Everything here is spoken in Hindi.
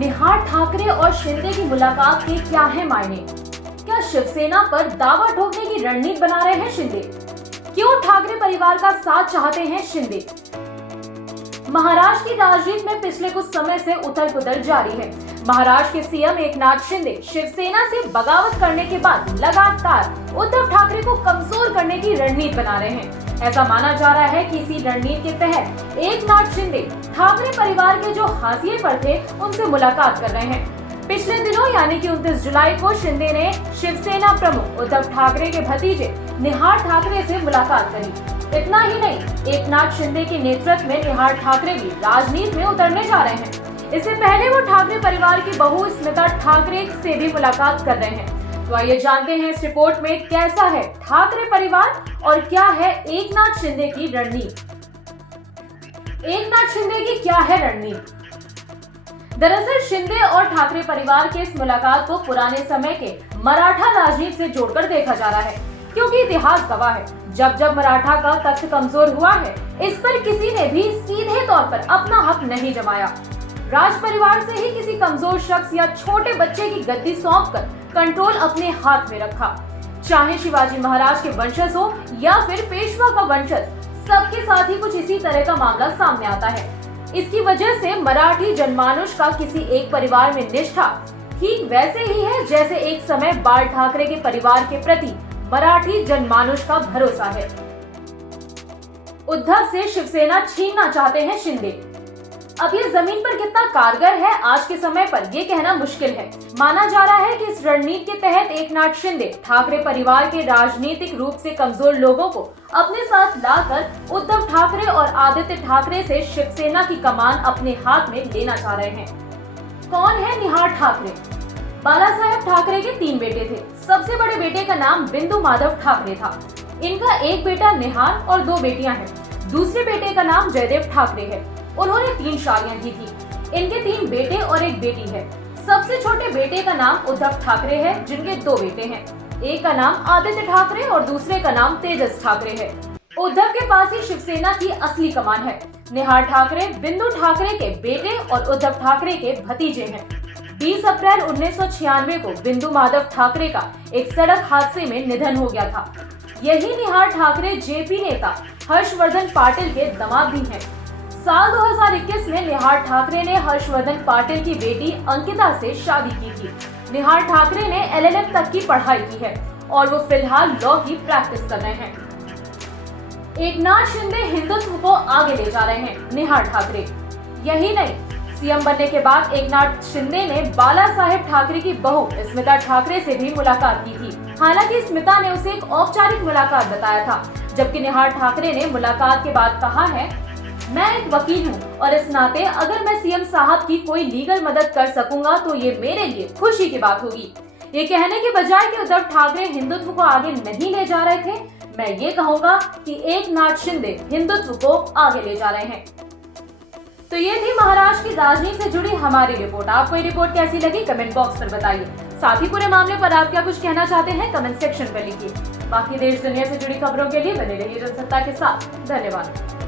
निहार ठाकरे और शिंदे की मुलाकात के क्या है मायने? क्या शिवसेना पर दावा ठोकने की रणनीति बना रहे हैं शिंदे? क्यों ठाकरे परिवार का साथ चाहते हैं शिंदे? महाराष्ट्र की राजनीति में पिछले कुछ समय से उथल पुथल जारी है। महाराष्ट्र के सीएम एकनाथ शिंदे शिवसेना से बगावत करने के बाद लगातार उद्धव ठाकरे को कमजोर करने की रणनीति बना रहे हैं। ऐसा माना जा रहा है कि इसी रणनीति के तहत एकनाथ शिंदे ठाकरे परिवार के जो हाशिए पर थे उनसे मुलाकात कर रहे हैं। पिछले दिनों यानी कि 29 जुलाई को शिंदे ने शिवसेना प्रमुख उद्धव ठाकरे के भतीजे निहार ठाकरे से मुलाकात करी। इतना ही नहीं, एकनाथ शिंदे के नेतृत्व में निहार ठाकरे भी राजनीति में उतरने जा रहे हैं। इससे पहले वो ठाकरे परिवार की बहू स्मिता ठाकरे से भी मुलाकात कर रहे हैं। तो आइए जानते हैं इस रिपोर्ट में कैसा है ठाकरे परिवार और क्या है एकनाथ शिंदे की रणनीति। एकनाथ शिंदे की क्या है रणनीति? दरअसल शिंदे और ठाकरे परिवार के इस मुलाकात को पुराने समय के मराठा राजनीति से जोड़कर देखा जा रहा है, क्योंकि इतिहास गवाह है जब जब मराठा का तख्त कमजोर हुआ है, इस पर किसी ने भी सीधे तौर पर अपना हक नहीं जमाया। राज परिवार से ही किसी कमजोर शख्स या छोटे बच्चे की गद्दी सौंपकर कंट्रोल अपने हाथ में रखा। चाहे शिवाजी महाराज के वंशज हो या फिर पेशवा का वंशज, सबके साथ ही कुछ इसी तरह का मामला सामने आता है। इसकी वजह से मराठी जनमानुष का किसी एक परिवार में निष्ठा ठीक वैसे ही है जैसे एक समय बाल ठाकरे के परिवार के प्रति मराठी जनमानुष का भरोसा है। उद्धव से शिवसेना छीनना चाहते हैं शिंदे। अब ये जमीन पर कितना कारगर है आज के समय पर ये कहना मुश्किल है। माना जा रहा है कि इस रणनीति के तहत एकनाथ शिंदे ठाकरे परिवार के राजनीतिक रूप से कमजोर लोगों को अपने साथ लाकर उद्धव ठाकरे और आदित्य ठाकरे से शिवसेना की कमान अपने हाथ में लेना चाह रहे हैं। कौन है निहार ठाकरे? बाला साहेब ठाकरे के 3 बेटे थे। सबसे बड़े बेटे का नाम बिंदु माधव ठाकरे था। इनका एक बेटा निहार और 2 बेटियां हैं। दूसरे बेटे का नाम जयदेव ठाकरे है। उन्होंने 3 शादियां की थी। इनके 3 बेटे और एक बेटी है। सबसे छोटे बेटे का नाम उद्धव ठाकरे है, जिनके 2 बेटे हैं। एक का नाम आदित्य ठाकरे और दूसरे का नाम तेजस ठाकरे है। उद्धव के पास ही शिवसेना की असली कमान है। निहार ठाकरे बिंदु ठाकरे के बेटे और उद्धव ठाकरे के भतीजे हैं। 20 अप्रैल 1996 को बिंदु माधव ठाकरे का एक सड़क हादसे में निधन हो गया था। यही निहार ठाकरे जेपी नेता हर्षवर्धन पाटिल के दामाद भी हैं। साल 2021 में निहार ठाकरे ने हर्षवर्धन पाटिल की बेटी अंकिता से शादी की थी। निहार ठाकरे ने LLM तक की पढ़ाई की है और वो फिलहाल लॉ की प्रैक्टिस कर रहे हैं। एकनाथ शिंदे हिंदुत्व को आगे ले जा रहे हैं निहार ठाकरे। यही नहीं, सीएम बनने के बाद एकनाथ शिंदे ने बाला साहेब ठाकरे की बहू स्मिता ठाकरे से भी मुलाकात की थी। हालांकि स्मिता ने उसे एक औपचारिक मुलाकात बताया था, जबकि निहार ठाकरे ने मुलाकात के बाद कहा है, मैं एक वकील हूँ और इस नाते अगर मैं सीएम साहब की कोई लीगल मदद कर सकूंगा तो ये मेरे लिए खुशी की बात होगी। ये कहने के बजाय कि उद्धव ठाकरे हिंदुत्व को आगे नहीं ले जा रहे थे, मैं ये कहूँगा कि एकनाथ शिंदे हिंदुत्व को आगे ले जा रहे हैं। तो ये थी महाराष्ट्र की राजनीति से जुड़ी हमारी रिपोर्ट। आपको ये रिपोर्ट कैसी लगी कमेंट बॉक्स पर बताइए। साथ ही पूरे मामले पर आप क्या कुछ कहना चाहते हैं कमेंट सेक्शन पर लिखिए। बाकी देश दुनिया से जुड़ी खबरों के लिए बने रहिए जनसत्ता के साथ। धन्यवाद।